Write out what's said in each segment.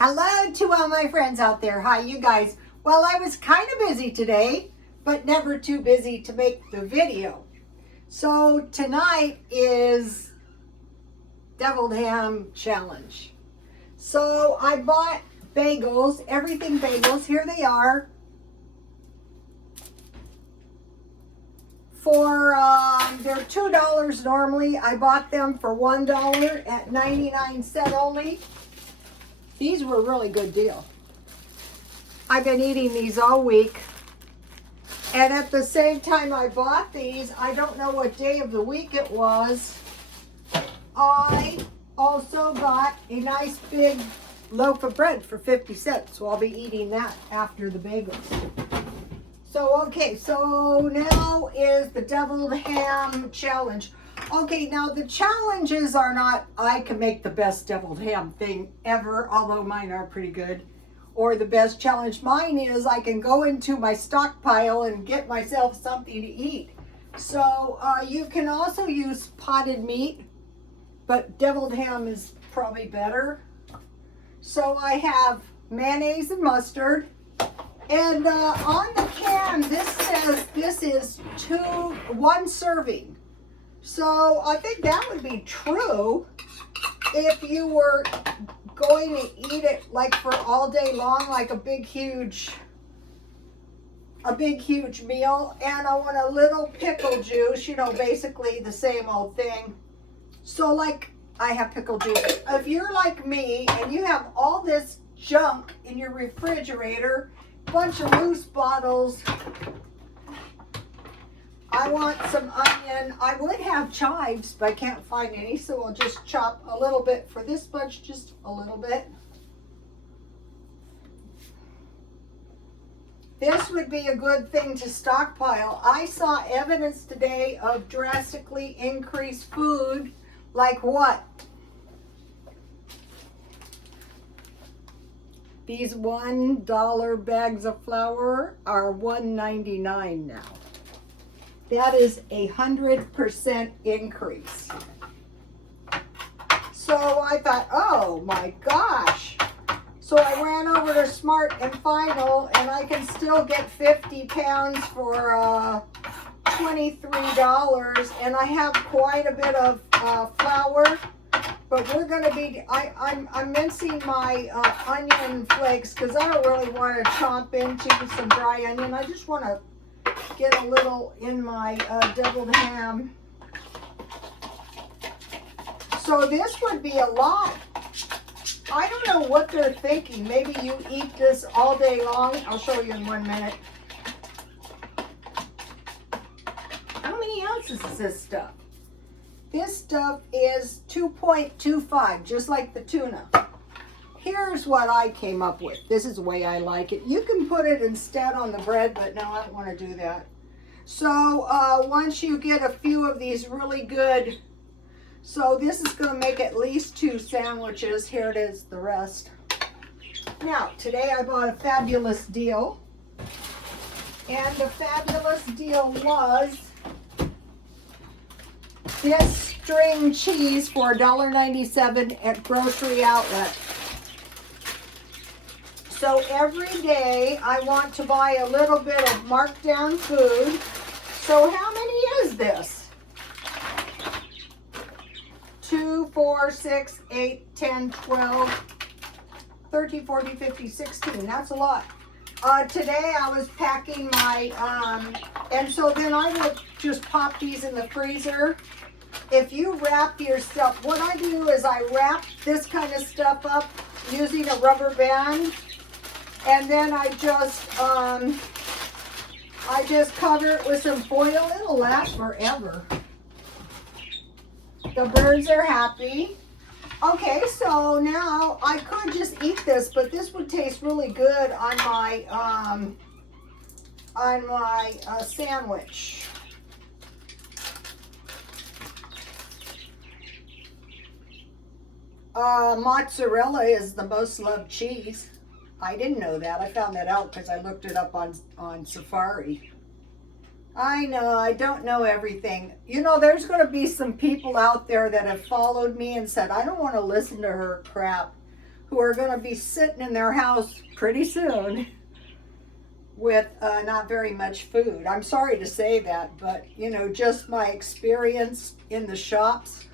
Hello to all my friends out there. Hi, you guys. Well, I was kind of busy today, but never too busy to make the video. So tonight is deviled ham challenge. So I bought bagels, everything bagels. Here they are. For they're $2 normally. I bought them for $1 at 99 cents only. These were a really good deal. I've been eating these all week. And at the same time I bought these, I don't know what day of the week it was, I also got a nice big loaf of bread for 50 cents. So I'll be eating that after the bagels. So, okay, so now is the deviled ham challenge. Okay, now the challenges are not, I can make the best deviled ham thing ever, although mine are pretty good, or the best challenge. Mine is I can go into my stockpile and get myself something to eat. So you can also use potted meat, but deviled ham is probably better. So I have mayonnaise and mustard. And on the can, this says this is one serving. So I think that would be true if you were going to eat it like for all day long, like a big huge meal. And I want a little pickle juice, you know, basically the same old thing. So like I have pickle juice. If you're like me and you have all this junk in your refrigerator, bunch of loose bottles, I want some onion. I would have chives, but I can't find any, so I'll just chop a little bit for this bunch, just a little bit. This would be a good thing to stockpile. I saw evidence today of drastically increased food, like what? These $1 bags of flour are $1.99 now. That is 100% increase. So I thought, oh my gosh. So I ran over to Smart and Final, and I can still get 50 pounds for $23. And I have quite a bit of flour. But we're going to be, I'm mincing my onion flakes because I don't really want to chomp into some dry onion. I just want to get a little in my deviled ham. So this would be a lot. I don't know what they're thinking. Maybe you eat this all day long. I'll show you in 1 minute. How many ounces is this stuff? This stuff is 2.25, just like the tuna. Here's what I came up with. This is the way I like it. You can put it instead on the bread, but no, I don't want to do that. So once you get a few of these really good, so this is going to make at least 2 sandwiches. Here it is, the rest. Now, today I bought a fabulous deal. And the fabulous deal was this string cheese for $1.97 at Grocery Outlet. So every day I want to buy a little bit of marked down food. So how many is this? 2, 4, 6, 8, 10, 12, 13, 14, 15, 16. That's a lot. Today I was packing my, and so then I would just pop these in the freezer. If you wrap your stuff, what I do is I wrap this kind of stuff up using a rubber band, and then I just cover it with some foil. It'll last forever. The birds are happy. Okay, so now I could just eat this, but this would taste really good on my sandwich. Mozzarella is the most loved cheese. I didn't know that. I found that out because I looked it up on Safari. I know, I don't know everything. You know, there's going to be some people out there that have followed me and said, I don't want to listen to her crap. who are going to be sitting in their house pretty soon with not very much food. I'm sorry to say that, but you know, just my experience in the shops,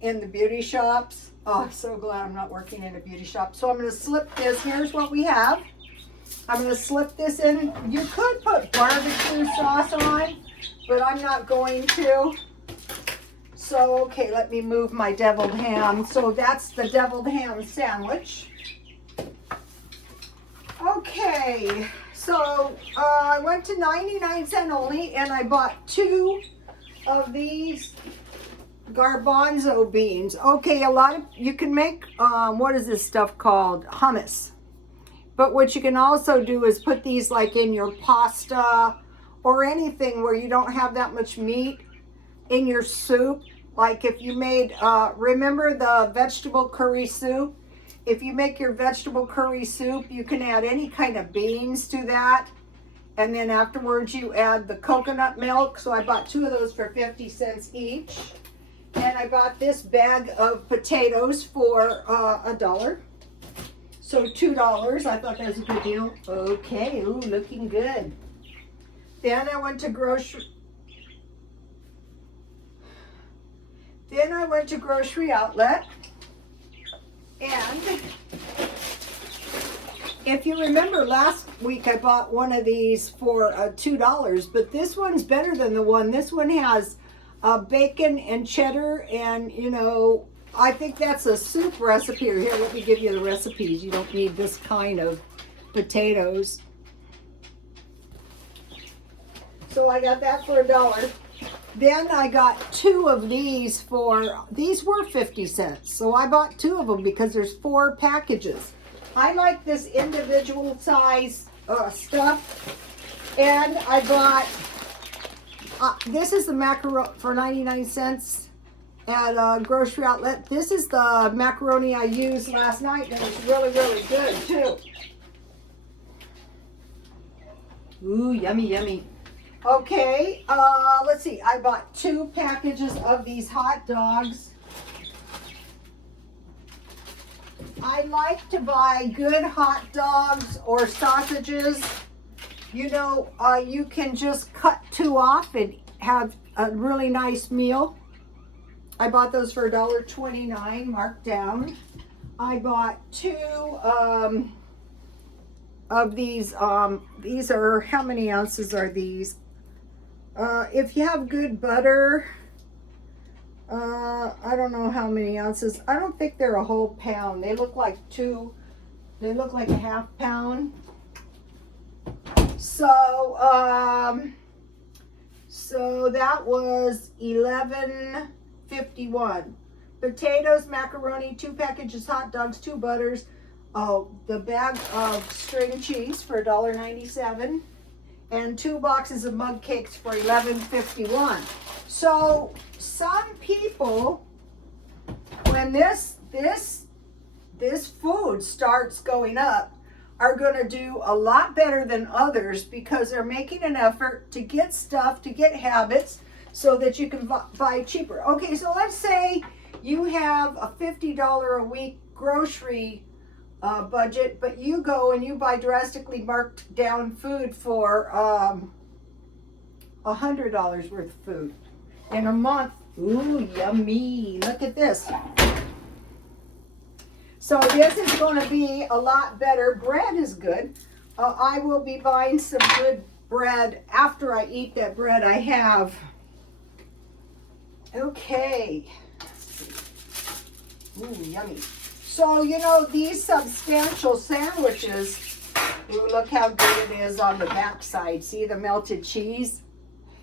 in the beauty shops. Oh, I'm so glad I'm not working in a beauty shop. So I'm going to slip this. Here's what we have. I'm going to slip this in. You could put barbecue sauce on, but I'm not going to. So, okay, let me move my deviled ham. So that's the deviled ham sandwich. Okay, so I went to 99¢ only, and I bought 2 of these garbanzo beans. Okay, a lot of, you can make, what is this stuff called? Hummus. But what you can also do is put these like in your pasta or anything where you don't have that much meat, in your soup. Like if you made, remember the vegetable curry soup? If you make your vegetable curry soup, you can add any kind of beans to that. And then afterwards you add the coconut milk. So I bought 2 of those for 50¢ each. And I bought this bag of potatoes for $1. So $2. I thought that was a good deal. Okay, ooh, looking good. Then I went to grocery outlet, and if you remember last week I bought one of these for $2, but this one's better than the one. This one has bacon and cheddar, and you know, I think that's a soup recipe. Here, let me give you the recipes. You don't need this kind of potatoes. So I got that for $1. Then I got 2 of these for, these were 50¢. So I bought 2 of them because there's 4 packages. I like this individual size stuff. And I bought, this is the macaroni for 99¢ at grocery outlet. This is the macaroni I used last night, and it's really, really good too. Ooh, yummy, yummy. Okay, let's see. I bought 2 packages of these hot dogs. I like to buy good hot dogs or sausages. You know, you can just cut 2 off and have a really nice meal. I bought those for $1.29 marked down. I bought 2 of these. These are, how many ounces are these? If you have good butter, I don't know how many ounces. I don't think they're a whole pound. They look like they look like a ½ pound. So, so that was $11.51. Potatoes, macaroni, 2 packages hot dogs, 2 butters. Oh, the bag of string cheese for $1.97. And 2 boxes of mug cakes for $11.51. So some people, when this food starts going up, are going to do a lot better than others because they're making an effort to get stuff, to get habits, so that you can buy cheaper. Okay, so let's say you have a $50 a week grocery budget, but you go and you buy drastically marked down food for $100 worth of food in a month. Ooh, yummy. Look at this. So this is going to be a lot better. Bread is good. I will be buying some good bread after I eat that bread I have. Okay. Ooh, yummy. So, you know, these substantial sandwiches, ooh, look how good it is on the back side. See the melted cheese?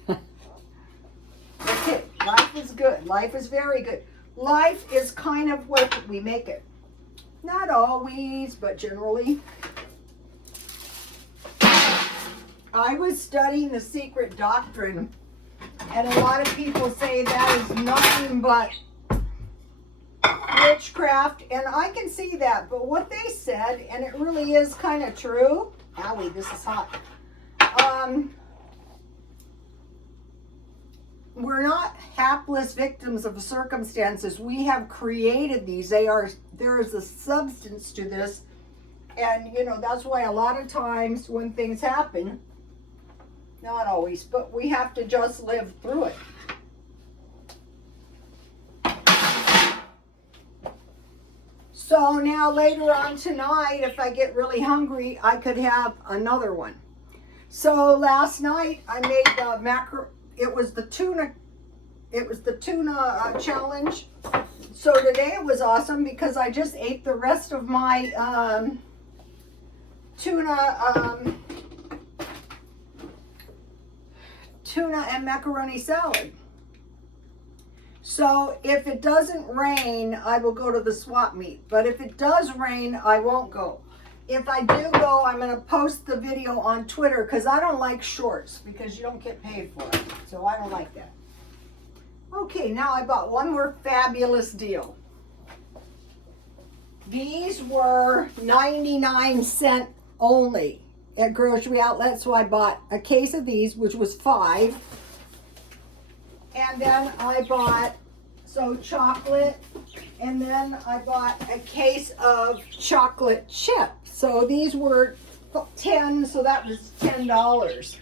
Okay, life is good. Life is very good. Life is kind of what we make it. Not always, but generally. I was studying the secret doctrine, and a lot of people say that is nothing but witchcraft, and I can see that, but what they said, and it really is kind of true. Owie, this is hot. we're not hapless victims of circumstances. We have created these. There is a substance to this. And, you know, that's why a lot of times when things happen, not always, but we have to just live through it. So now later on tonight, if I get really hungry, I could have another one. So last night I made the it was the tuna challenge. So today it was awesome because I just ate the rest of my tuna and macaroni salad. So if it doesn't rain, I will go to the swap meet. But if it does rain, I won't go. If I do go, I'm going to post the video on Twitter because I don't like shorts because you don't get paid for it. So I don't like that. Okay, now I bought one more fabulous deal. These were 99¢ only at grocery outlet. So I bought a case of these, which was 5. And then I bought chocolate, and then I bought a case of chocolate chips. So these were 10, so that was $10.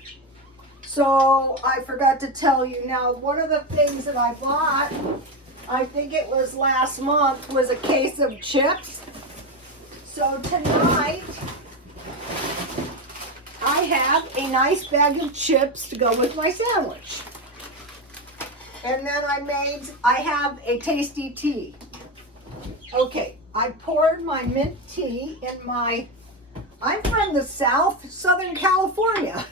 So I forgot to tell you, now one of the things that I bought, I think it was last month, was a case of chips. So tonight I have a nice bag of chips to go with my sandwich. And then I have a tasty tea. Okay, I poured my mint tea in I'm from the Southern California.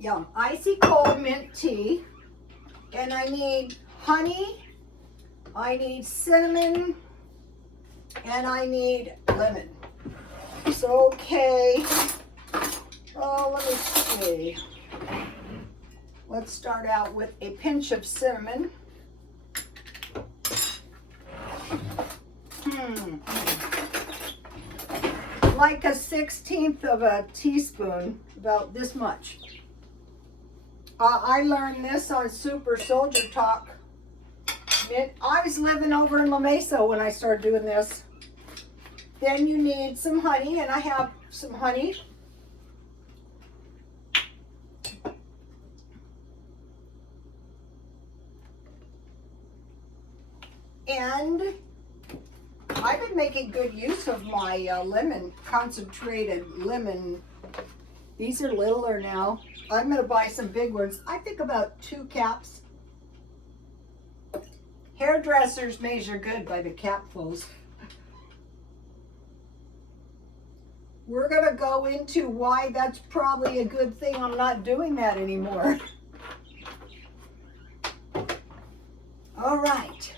Yum, icy cold mint tea. And I need honey, I need cinnamon, and I need lemon. So, okay, let me see. Let's start out with a pinch of cinnamon. Like a 1/16 of a teaspoon, about this much. I learned this on Super Soldier Talk. I was living over in La Mesa when I started doing this. Then you need some honey, and I have some honey. And I've been making good use of my concentrated lemon. These are littler now. I'm going to buy some big ones. I think about 2 caps. Hairdressers measure good by the capfuls. We're going to go into why that's probably a good thing I'm not doing that anymore. All right.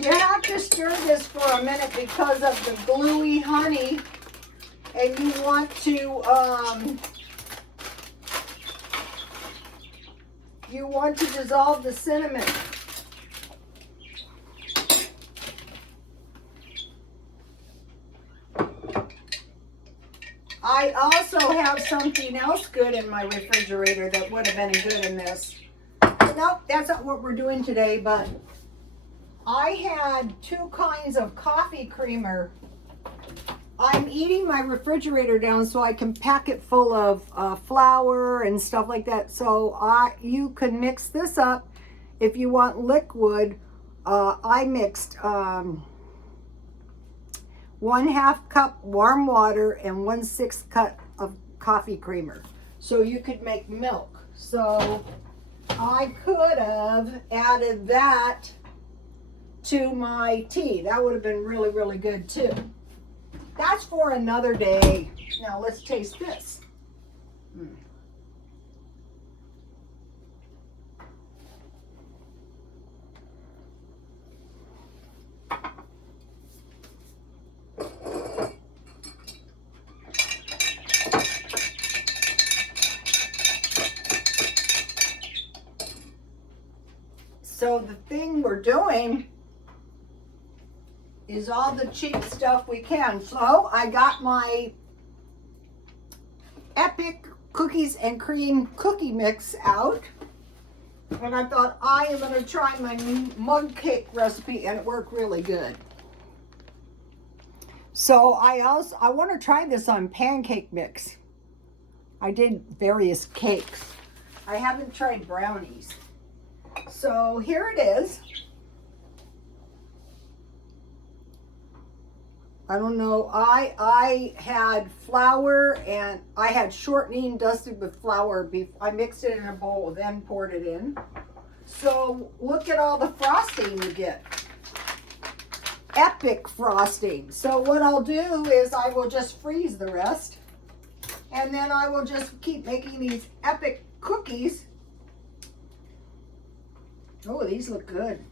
You have to stir this for a minute because of the gluey honey, and you want to dissolve the cinnamon. I also have something else good in my refrigerator that would have been good in this. Nope, that's not what we're doing today, but I had 2 kinds of coffee creamer. I'm eating my refrigerator down so I can pack it full of flour and stuff like that. So you can mix this up if you want liquid. I mixed 1/2 cup warm water and 1/6 cup of coffee creamer. So you could make milk. So I could have added that to my tea. That would have been really, really good too. That's for another day. Now let's taste this. So the thing we're doing is all the cheap stuff we can. So I got my Epic cookies and cream cookie mix out. And I thought I am going to try my new mug cake recipe, and it worked really good. So I want to try this on pancake mix. I did various cakes. I haven't tried brownies. So here it is. I don't know, I had flour and I had shortening dusted with flour. I mixed it in a bowl, then poured it in. So look at all the frosting you get. Epic frosting. So what I'll do is I will just freeze the rest. And then I will just keep making these epic cookies. Oh, these look good.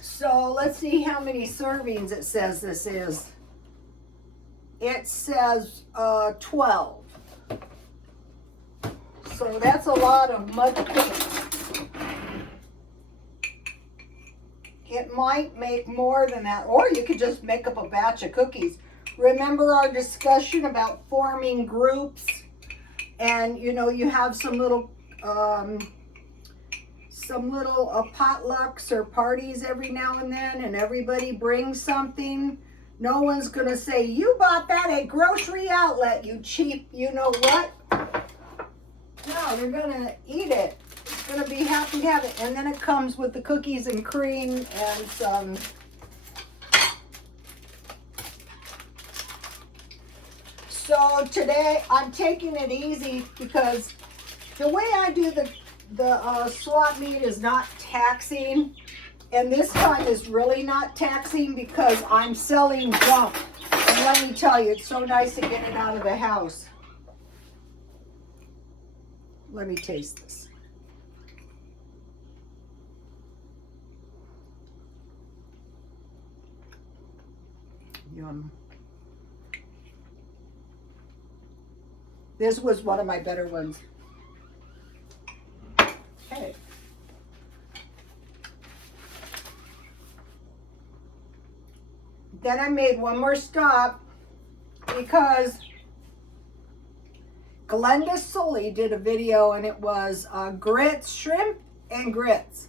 So let's see how many servings it says this is. It says 12. So that's a lot of mud cookies. It might make more than that, or you could just make up a batch of cookies. Remember our discussion about forming groups, and you know, you have some little potlucks or parties every now and then, and everybody brings something. No one's gonna say, you bought that at grocery outlet, you cheap, you know what? No, they're gonna eat it. It's gonna be happy to have it. And then it comes with the cookies and cream and some so today I'm taking it easy because the way I do the swap meet is not taxing, and this time is really not taxing because I'm selling junk. And let me tell you, it's so nice to get it out of the house. Let me taste this. Yum. This was one of my better ones. Okay. Then I made one more stop because Glenda Sully did a video, and it was grits, shrimp and grits.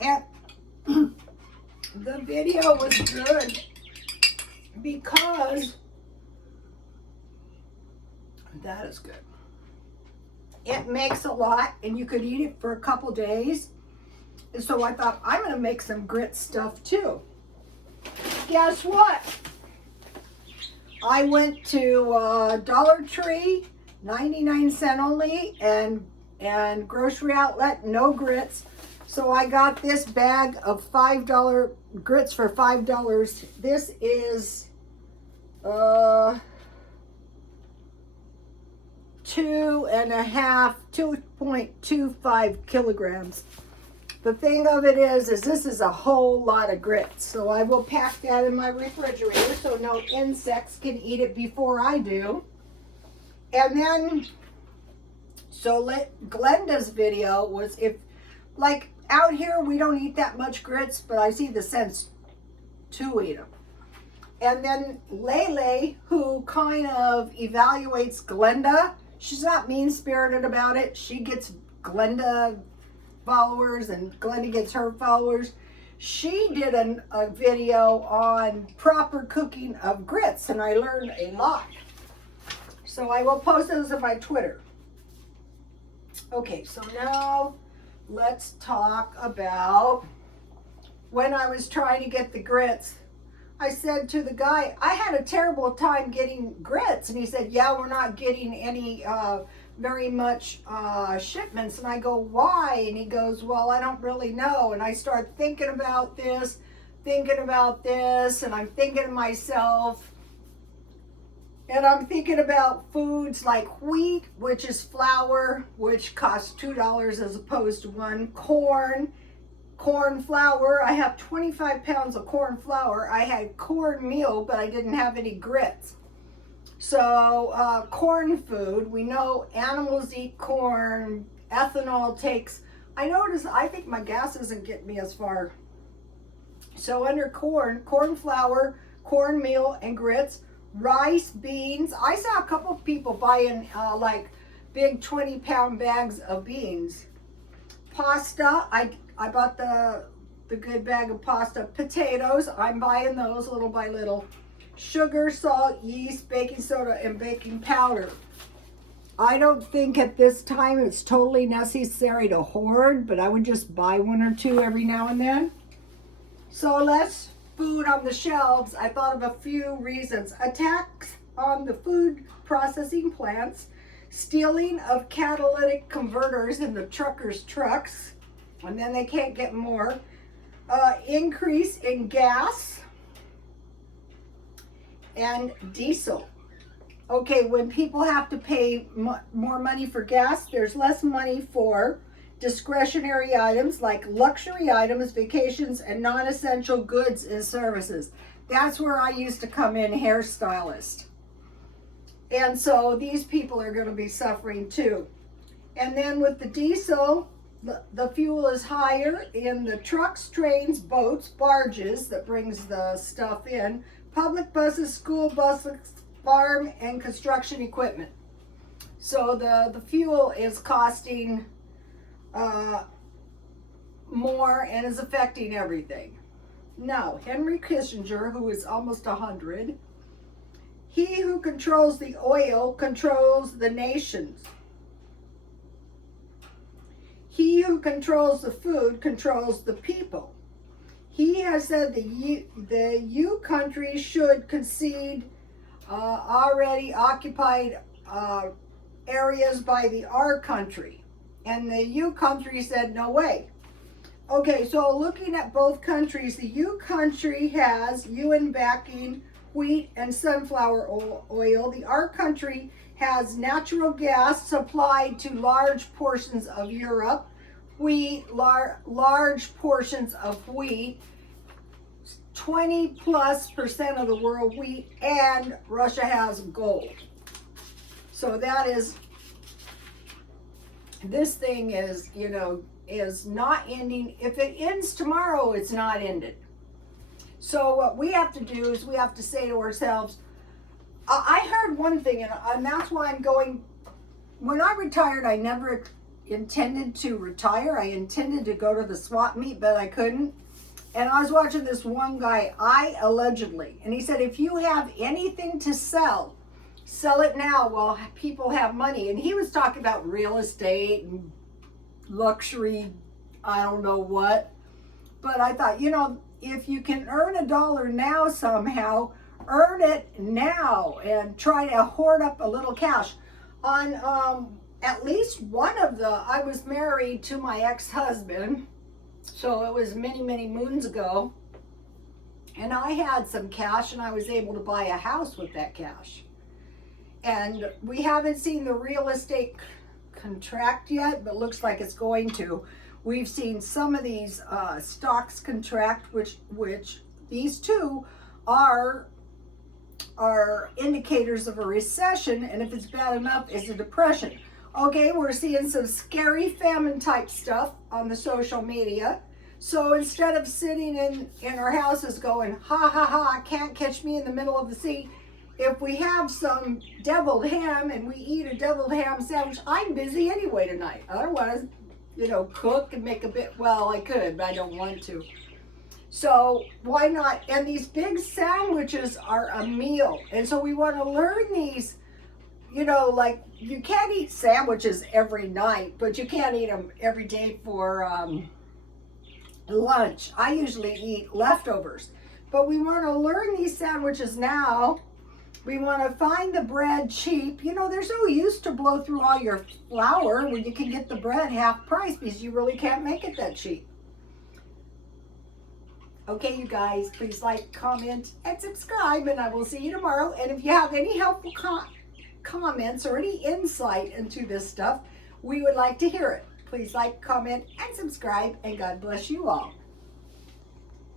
And the video was good because that is good. It makes a lot, and you could eat it for a couple days. And so I thought, I'm going to make some grit stuff too. Guess what? I went to Dollar Tree, 99-cent only, and grocery outlet, no grits. So I got this bag of $5 grits for $5. This is 2.25 kilograms. The thing of it is this is a whole lot of grits. So I will pack that in my refrigerator so no insects can eat it before I do. And then, so Glenda's video was, if, like out here we don't eat that much grits, but I see the sense to eat them. And then Lele, who kind of evaluates Glenda, she's not mean-spirited about it. She gets Glenda followers and Glenda gets her followers. She did a video on proper cooking of grits, and I learned a lot. So I will post those on my Twitter. Okay, so now let's talk about when I was trying to get the grits. I said to the guy, I had a terrible time getting grits. And he said, yeah, we're not getting any very much shipments. And I go, why? And he goes, well, I don't really know. And I start thinking about this, and I'm thinking to myself, and I'm thinking about foods like wheat, which is flour, which costs $2 as opposed to $1. Corn flour. I have 25 pounds of corn flour. I had cornmeal, but I didn't have any grits. So corn food, we know animals eat corn. Ethanol takes, I think my gas isn't getting me as far. So under corn, corn flour, cornmeal and grits, rice, beans. I saw a couple of people buying like big 20-pound bags of beans. Pasta, I bought the good bag of pasta. Potatoes, I'm buying those little by little. Sugar, salt, yeast, baking soda, and baking powder. I don't think at this time it's totally necessary to hoard, but I would just buy one or two every now and then. So less food on the shelves. I thought of a few reasons. Attacks on the food processing plants, stealing of catalytic converters in the truckers' trucks, and then they can't get more. Increase in gas and diesel. Okay, when people have to pay more money for gas, there's less money for discretionary items like luxury items, vacations, and non-essential goods and services. That's where I used to come in, hairstylist. And so these people are going to be suffering too. And then with the diesel, the fuel is higher in the trucks, trains, boats, barges that brings the stuff in, public buses, school buses, farm and construction equipment. So the fuel is costing more and is affecting everything. Now, Henry Kissinger, who is almost 100, he who controls the oil controls the nations. He who controls the food controls the people. He has said the U countries should concede already occupied areas by the R country. And the U country said, no way. Okay, so looking at both countries, the U country has UN backing wheat and sunflower oil. The R country has natural gas supplied to large portions of Europe, wheat, large portions of wheat, 20+% of the world wheat, and Russia has gold. So that is, this thing is, you know, is not ending. If it ends tomorrow, it's not ended. So what we have to do is we have to say to ourselves, I heard one thing, and that's why I'm going, when I retired, I never intended to retire. I intended to go to the swap meet, but I couldn't. And I was watching this one guy, allegedly, and he said, if you have anything to sell, sell it now while people have money. And he was talking about real estate and luxury, I don't know what. But I thought, you know, if you can earn $1 now somehow, earn it now and try to hoard up a little cash. On at least one of the, I was married to my ex-husband, so it was many, many moons ago, and I had some cash and I was able to buy a house with that cash. And we haven't seen the real estate contract yet, but looks like it's going to. We've seen some of these stocks contract, which these two are indicators of a recession, and if it's bad enough, it's a depression. Okay, we're seeing some scary famine type stuff on the social media. So instead of sitting in our houses going, ha ha ha, can't catch me in the middle of the sea, if we have some deviled ham and we eat a deviled ham sandwich, I'm busy anyway tonight. I don't want to, you know, cook and make a bit, well, I could, but I don't want to. So why not? And these big sandwiches are a meal. And so we want to learn these, you know, like you can't eat sandwiches every night, but you can't eat them every day for lunch. I usually eat leftovers. But we want to learn these sandwiches now. We want to find the bread cheap. You know, there's no use to blow through all your flour when you can get the bread half price because you really can't make it that cheap. Okay, you guys, please like, comment, and subscribe, and I will see you tomorrow. And if you have any helpful comments or any insight into this stuff, we would like to hear it. Please like, comment, and subscribe, and God bless you all.